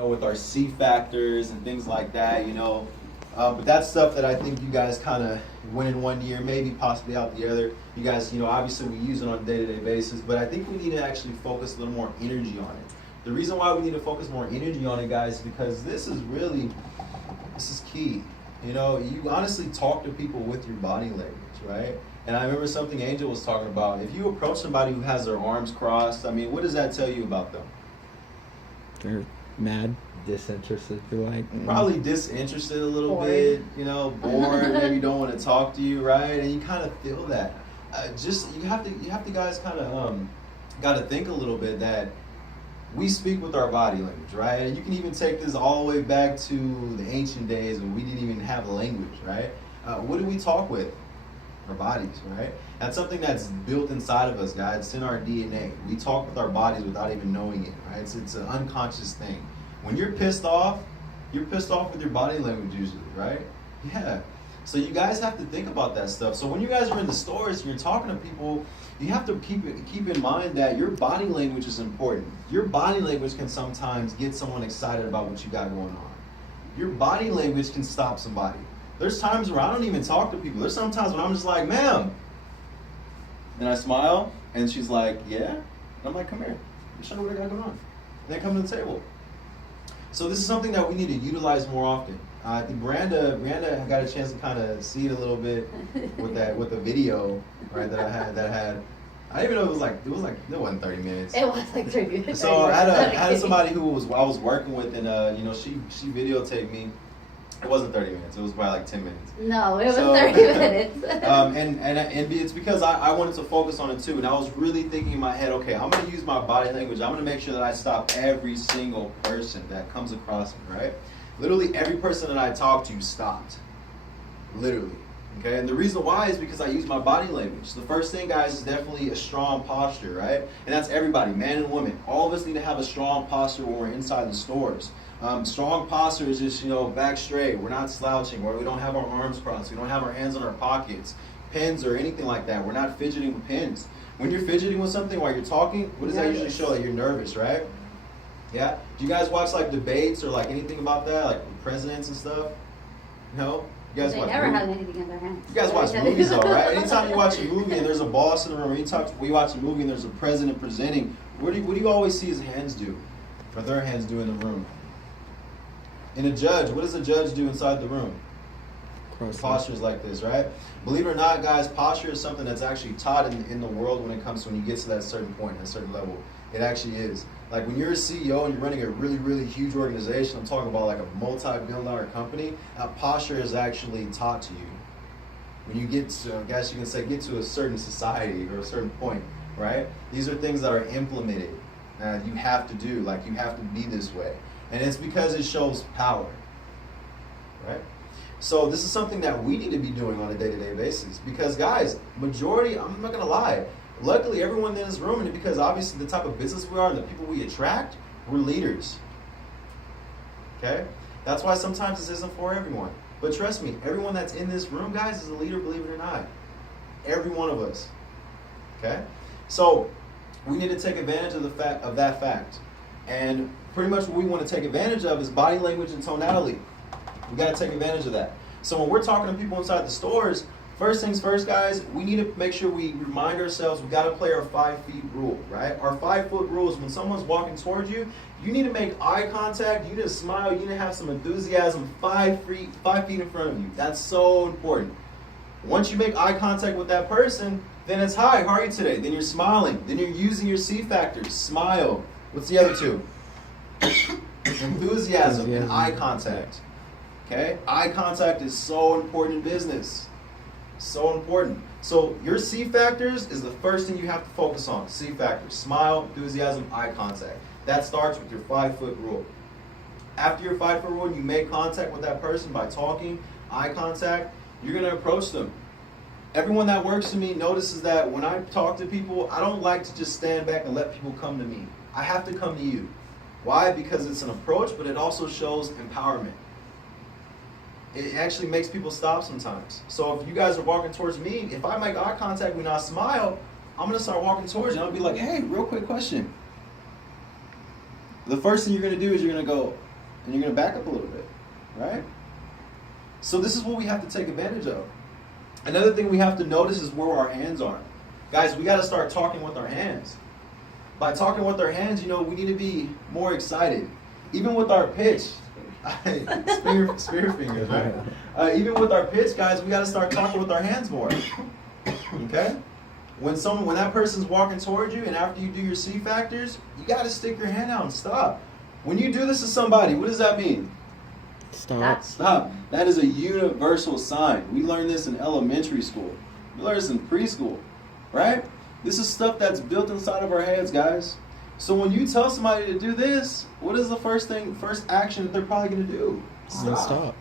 with our C factors and things like that, But that's stuff that I think you guys kind of win in one year, maybe possibly out the other. You guys, obviously we use it on a day-to-day basis, but I think we need to actually focus a little more energy on it. The reason why we need to focus more energy on it, guys, is because this is key. You honestly talk to people with your body language, right? And I remember something Angel was talking about. If you approach somebody who has their arms crossed, what does that tell you about them? They're mad, disinterested, feel like. Probably disinterested a little Bored. bit, bored, maybe don't want to talk to you, right? And you kind of feel that. You have to guys kind of got to think a little bit that we speak with our body language, right? And you can even take this all the way back to the ancient days when we didn't even have a language, right? What do we talk with? Our bodies, right? That's something that's built inside of us, guys. It's in our DNA. We talk with our bodies without even knowing it, right? It's an unconscious thing. When you're pissed off with your body language usually, right? Yeah. So you guys have to think about that stuff. So when you guys are in the stores and you're talking to people, you have to keep in mind that your body language is important. Your body language can sometimes get someone excited about what you got going on. Your body language can stop somebody. There's times where I don't even talk to people. There's sometimes when I'm just like, ma'am. Then I smile, and she's like, yeah? And I'm like, come here. Show me what I got going on. And they come to the table. So this is something that we need to utilize more often. I think Miranda got a chance to kind of see it a little bit with the video, right, that I had. I didn't even know it wasn't 30 minutes. It was like 3 minutes. So I had somebody I was working with, and she videotaped me. It wasn't 30 minutes. It was probably like 10 minutes. No, it was 30 minutes. And it's because I wanted to focus on it too. And I was really thinking in my head, okay, I'm going to use my body language. I'm going to make sure that I stop every single person that comes across me, right? Literally every person that I talked to stopped. Literally. Okay? And the reason why is because I use my body language. The first thing, guys, is definitely a strong posture, right? And that's everybody, man and woman. All of us need to have a strong posture when we're inside the stores. Strong posture is just, back straight. We're not slouching, where we don't have our arms crossed. We don't have our hands in our pockets, pens or anything like that. We're not fidgeting with pens. When you're fidgeting with something while you're talking, what does that usually show? That you're nervous, right? Yeah? Do you guys watch like debates or like anything about that, like presidents and stuff? No? You guys They watch never movies? have anything in their hands. You guys watch movies though, right? Anytime you watch a movie and there's a boss in the room, we watch a movie and there's a president presenting, what do you always see his hands do? Or their hands do in the room? And a judge, what does a judge do inside the room? Postures like this, right? Believe it or not, guys, posture is something that's actually taught in the world when you get to that certain point, a certain level. It actually is. Like when you're a CEO and you're running a really, really huge organization, I'm talking about like a multi-billion-dollar company, that posture is actually taught to you. When you get to, I guess you can say, get to a certain society or a certain point, right? These are things that are implemented. You have to do, like you have to be this way. And it's because it shows power, right? So this is something that we need to be doing on a day-to-day basis. Because guys, majority, I'm not gonna lie, luckily everyone in this room, and because obviously the type of business we are and the people we attract, we're leaders, okay? That's why sometimes this isn't for everyone. But trust me, everyone that's in this room, guys, is a leader, believe it or not. Every one of us, okay? So we need to take advantage of that fact. And pretty much what we want to take advantage of is body language and tonality. We got to take advantage of that. So when we're talking to people inside the stores, first things first, guys, we need to make sure we remind ourselves we got to play our 5 feet rule, right? Our 5 foot rule is when someone's walking towards you, you need to make eye contact, you need to smile, you need to have some enthusiasm 5 feet in front of you. That's so important. Once you make eye contact with that person, then it's, hi, how are you today? Then you're smiling. Then you're using your C factors. Smile. What's the other two? Enthusiasm and eye contact. Okay? Eye contact is so important in business. So important. So your C factors is the first thing you have to focus on. C factors. Smile, enthusiasm, eye contact. That starts with your 5 foot rule. After your 5 foot rule, you make contact with that person by talking, eye contact, you're going to approach them. Everyone that works for me notices that when I talk to people, I don't like to just stand back and let people come to me. I have to come to you. Why? Because it's an approach, but it also shows empowerment. It actually makes people stop sometimes. So if you guys are walking towards me, if I make eye contact when I smile, I'm going to start walking towards you. I'll be like, hey, real quick question. the first thing you're going to do is you're going to go and you're going to back up a little bit, right? So this is what we have to take advantage of. Another thing we have to notice is where our hands are. Guys, we got to start talking with our hands. By talking with our hands, we need to be more excited. Even with our pitch, spear fingers, right? Even with our pitch, guys, we got to start talking with our hands more. Okay? When that person's walking towards you and after you do your C factors, you got to stick your hand out and stop. When you do this to somebody, what does that mean? Stop. Stop. That is a universal sign. We learned this in elementary school. We learned this in preschool, right? This is stuff that's built inside of our heads, guys. So when you tell somebody to do this, what is the first action that they're probably going to do? Stop.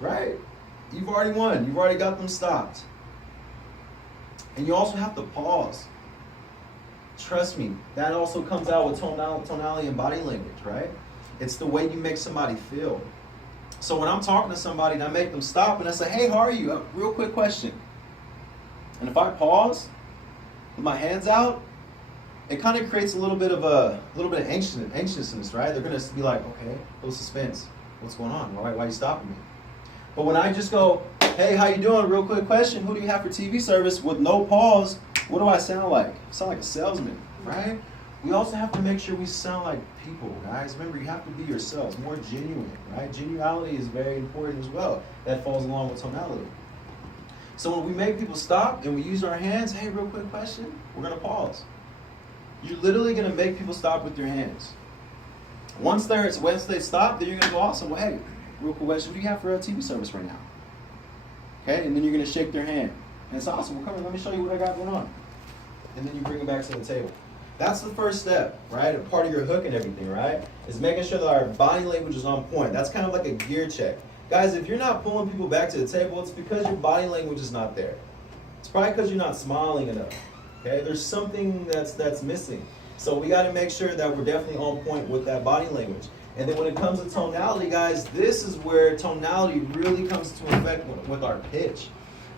Right? You've already won. You've already got them stopped. And you also have to pause. Trust me, that also comes out with tonality and body language, right? It's the way you make somebody feel. So when I'm talking to somebody and I make them stop and I say, hey, how are you? Real quick question. And if I pause with my hands out, it kind of creates a little bit of anxiousness, right? They're gonna be like, okay, a little suspense. What's going on? Why are you stopping me? But when I just go, hey, how you doing? Real quick question. Who do you have for TV service? With no pause, what do I sound like? I sound like a salesman, right? We also have to make sure we sound like people, guys. Remember, you have to be yourselves, more genuine, right? Genuality is very important as well. That falls along with tonality. So when we make people stop and we use our hands, hey, real quick question, we're gonna pause. You're literally gonna make people stop with your hands. Once they stop, then you're gonna go, awesome. Well, hey, real quick question, what do you have for a TV service right now? Okay, and then you're gonna shake their hand. And it's awesome. Well, come here, let me show you what I got going on. And then you bring them back to the table. That's the first step, right? A part of your hook and everything, right? Is making sure that our body language is on point. That's kind of like a gear check. Guys, if you're not pulling people back to the table, it's because your body language is not there. It's probably because you're not smiling enough. Okay, there's something that's missing. So we got to make sure that we're definitely on point with that body language. And then when it comes to tonality, guys, this is where tonality really comes to effect with our pitch.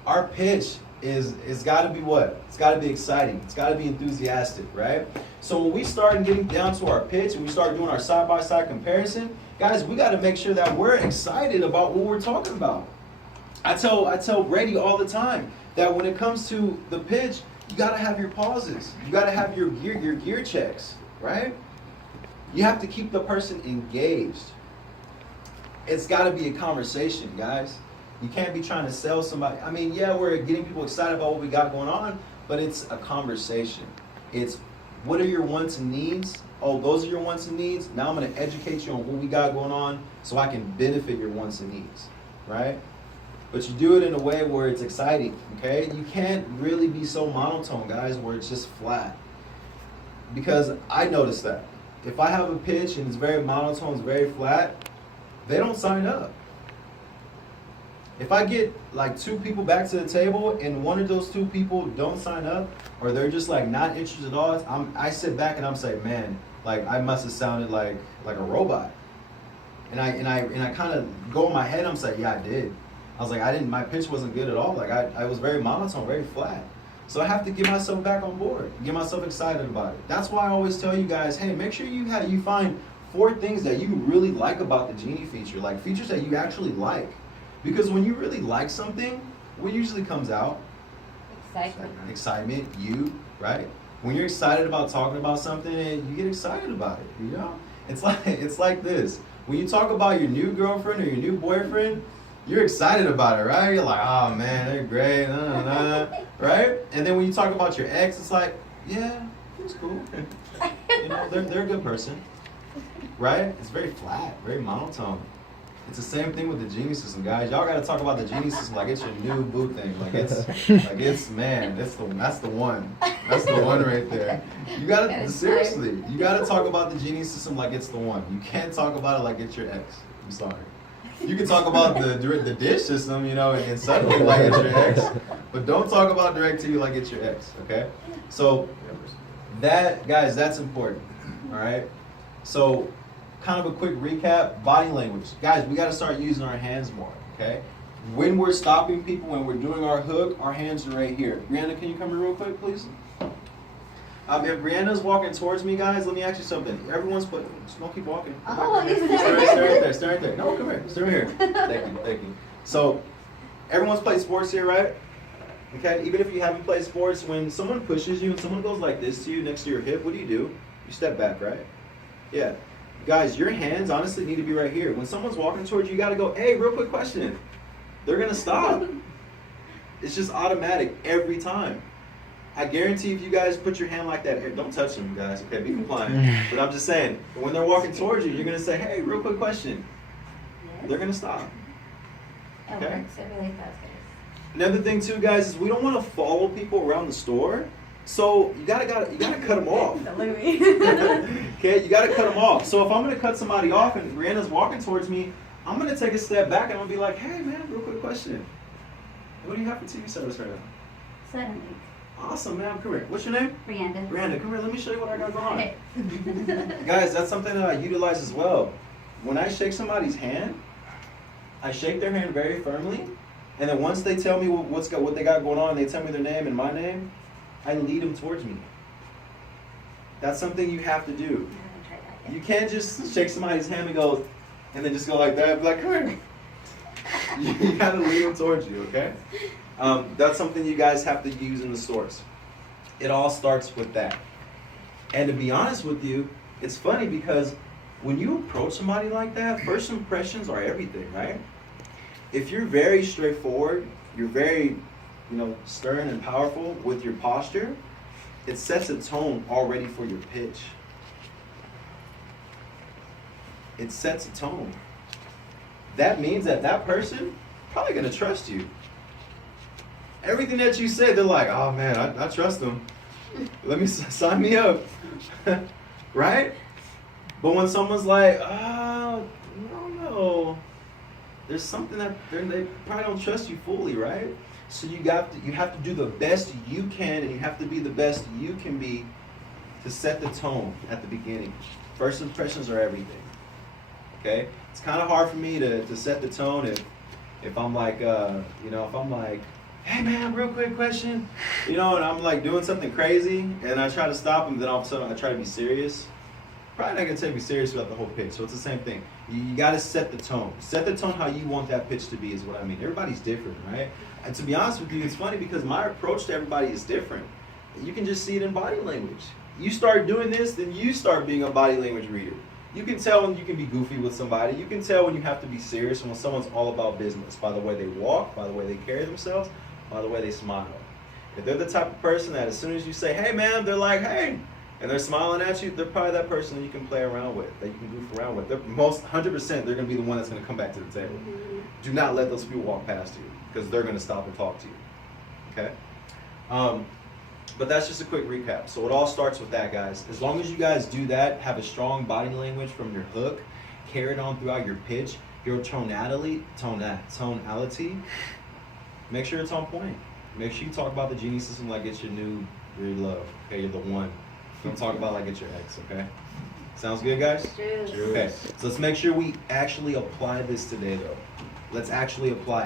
Our pitch is got to be what? It's got to be exciting. It's got to be enthusiastic, right? So when we start getting down to our pitch and we start doing our side-by-side comparison, guys, we got to make sure that we're excited about what we're talking about. I tell Brady all the time that when it comes to the pitch, you got to have your pauses. You got to have your gear checks, right? You have to keep the person engaged. It's got to be a conversation, guys. You can't be trying to sell somebody. I mean, yeah, we're getting people excited about what we got going on, but it's a conversation. It's, what are your wants and needs? Oh, those are your wants and needs. Now I'm going to educate you on what we got going on so I can benefit your wants and needs, right? But you do it in a way where it's exciting, okay? You can't really be so monotone, guys, where it's just flat. Because I noticed that. If I have a pitch and it's very monotone, it's very flat, they don't sign up. If I get like 2 people back to the table and one of those 2 people don't sign up or they're just like not interested at all, I sit back and I'm saying, man, like I must have sounded like a robot. And I kind of go in my head, I'm saying, yeah, I did. I was like, my pitch wasn't good at all. Like I was very monotone, very flat. So I have to get myself back on board, get myself excited about it. That's why I always tell you guys, hey, make sure you find 4 things that you really like about the Genie feature, like features that you actually like. Because when you really like something, what usually comes out? Excitement, right? When you're excited about talking about something, you get excited about it, you know? It's like this. When you talk about your new girlfriend or your new boyfriend, you're excited about it, right? You're like, oh man, they're great, right? And then when you talk about your ex, it's like, yeah, it's cool. You know, they're a good person, right? It's very flat, very monotone. It's the same thing with the Genie system, guys. Y'all got to talk about the Genie system like it's your new boo thing. Man, that's the one. That's the one right there. You got to, seriously, you got to talk about the Genie system like it's the one. You can't talk about it like it's your ex. I'm sorry. You can talk about the dish system, you know, and suddenly like it's your ex. But don't talk about DirecTV like it's your ex, okay? So that, guys, that's important, all right? So kind of a quick recap, body language. Guys, we got to start using our hands more, okay? When we're stopping people, when we're doing our hook, our hands are right here. Brianna, can you come here real quick, please? If Brianna's walking towards me, guys, let me ask you something. Everyone's just don't keep walking. Come Oh, back, you come said here. Stay right there. No, come here. Stay right here. Thank you. So, everyone's played sports here, right? Okay, even if you haven't played sports, when someone pushes you and someone goes like this to you next to your hip, what do? You step back, right? Yeah. Guys, your hands honestly need to be right here. When someone's walking towards you, you gotta go, hey, real quick question. They're gonna stop. It's just automatic every time. I guarantee if you guys put your hand like that, here, don't touch them, guys, okay? Be compliant. But I'm just saying, when they're walking towards you, you're gonna say, hey, real quick question. They're gonna stop. It Okay. works. It really does, guys. Another thing too, guys, is we don't want to follow people around the store. So you gotta cut them off. Don't look at me. Okay, you gotta cut them off. So if I'm gonna cut somebody off and Brianna's walking towards me, I'm gonna take a step back and I'm gonna be like, hey man, real quick question. What do you have for TV service right now? Suddenly. Awesome, man. Come here. What's your name? Brianna. Brianna, come here. Let me show you what I got going on. Okay. Guys, that's something that I utilize as well. When I shake somebody's hand, I shake their hand very firmly, and then once they tell me what they got going on, they tell me their name and my name, I lead them towards me. That's something you have to do. I haven't tried that yet. You can't just shake somebody's hand and then just go like that. Be like, come here. You gotta lead them towards you, okay? That's something you guys have to use in the stores. It all starts with that. And to be honest with you, it's funny because when you approach somebody like that, first impressions are everything, right? If you're very straightforward, you're very, stern and powerful with your posture, it sets a tone already for your pitch. It sets a tone. That means that person probably gonna trust you. Everything that you say, they're like, oh man, I trust them. Let me sign me up. Right? But when someone's like, oh, no, there's something that they probably don't trust you fully, right? So you have to do the best you can, and you have to be the best you can be to set the tone at the beginning. First impressions are everything. Okay? It's kind of hard for me to set the tone if I'm like, if I'm like, hey man, real quick question, and I'm like doing something crazy, and I try to stop him, then all of a sudden I try to be serious. Probably not gonna take me serious throughout the whole pitch. So it's the same thing. You gotta set the tone. Set the tone how you want that pitch to be is what I mean. Everybody's different, right? And to be honest with you, it's funny because my approach to everybody is different. You can just see it in body language. You start doing this, then you start being a body language reader. You can tell when you can be goofy with somebody. You can tell when you have to be serious and when someone's all about business. By the way they walk, by the way they carry themselves, by the way they smile. If they're the type of person that as soon as you say, hey man, they're like, hey, and they're smiling at you, they're probably that person that you can play around with, that you can goof around with. They're 100%, they're going to be the one that's going to come back to the table. Do not let those people walk past you because they're going to stop and talk to you. Okay? But that's just a quick recap. So it all starts with that, guys. As long as you guys do that, have a strong body language from your hook, carry it on throughout your pitch, your tonality, make sure it's on point. Make sure you talk about the genie system like it's your love. Okay, you're the one. Don't talk about like it's your ex, okay? Sounds good, guys? True. Okay, so let's make sure we actually apply this today, though. Let's actually apply it.